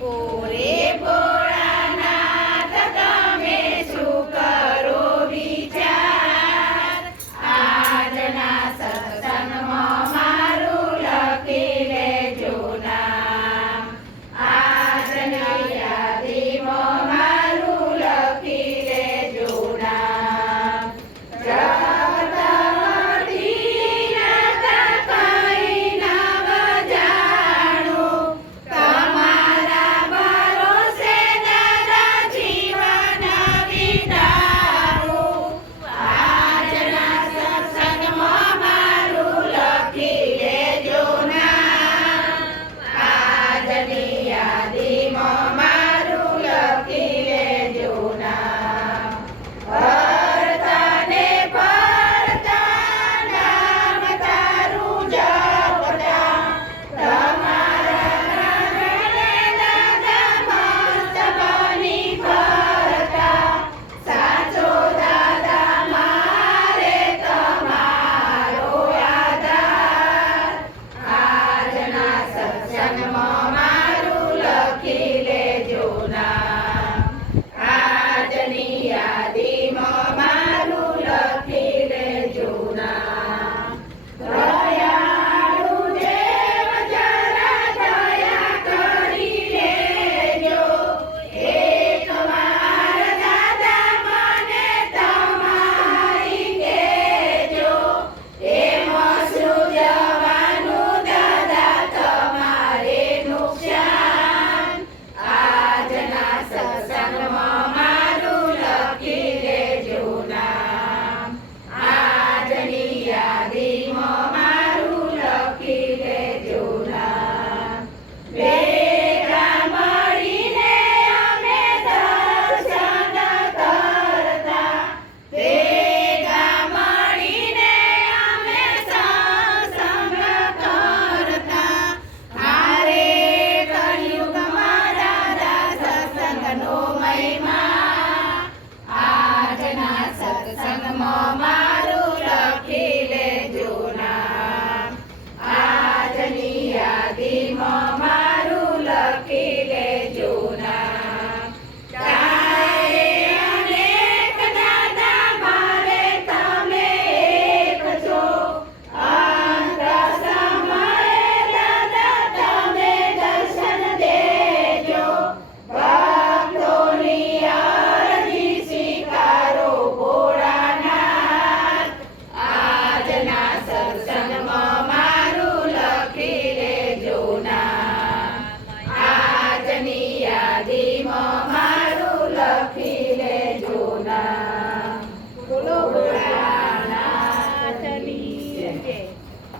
ઓરે ભોળાનાથ તમે શું કરો વિચાર? આજના સત્સંગમાં મારું લખી લેજો નામ. આજની યાદીમાં મારું લખી લેજો નામ. જગતમાંથી નતા કંઈ નવ જાણું, તમારા ભરોસે દાદા જીવન વિતાવું. આજના સત્સંગમાં મારું લખી લેજો નામ. આજની યાદીમાં મારું લખી લેજો નામ. ફરતા ને ફરતા નામ તારું જપતા, તમારા રંગને દાદા મસ્ત બની ફરતા. સાચો દાદા મારે તમારો આધાર. આજના સત્સંગમાં મારું લખી લેજો નામ. આજની યાદીમાં મારું લખી લેજો નામ. દયાળુ દેવ જરા દયા કરી લેજો. એકવાર દાદા મને તમારી કહેજો. એમાં શું જવાનું દાદા તમારે નુકસાન? આજના સત્સંગમાં મારું લખી લેજો નામ. આજની યાદીમાં મારું લખી લેજો નામ. ભેગા મળીને અમે દર્શન કરતા, ભેગા મળીને અમે સત્સંગ કરતા. હારે કળિયુગમાં દાદા સત્સંગનો મહિમા. આજના સત્સંગમાં મારું લખી લેજો નામ. આજની યાદીમાં મારું લખી લેજો નામ. ચારે અનેક દાદા મારે તમે એક છો. અંત સમયે દાદા તમે દર્શન દેજો. ભક્તોની અરજી સ્વીકારો ભોળાનાથ. આજના સત્સંગમાં મારું લખી લેજો નામ. આજની યાદીમાં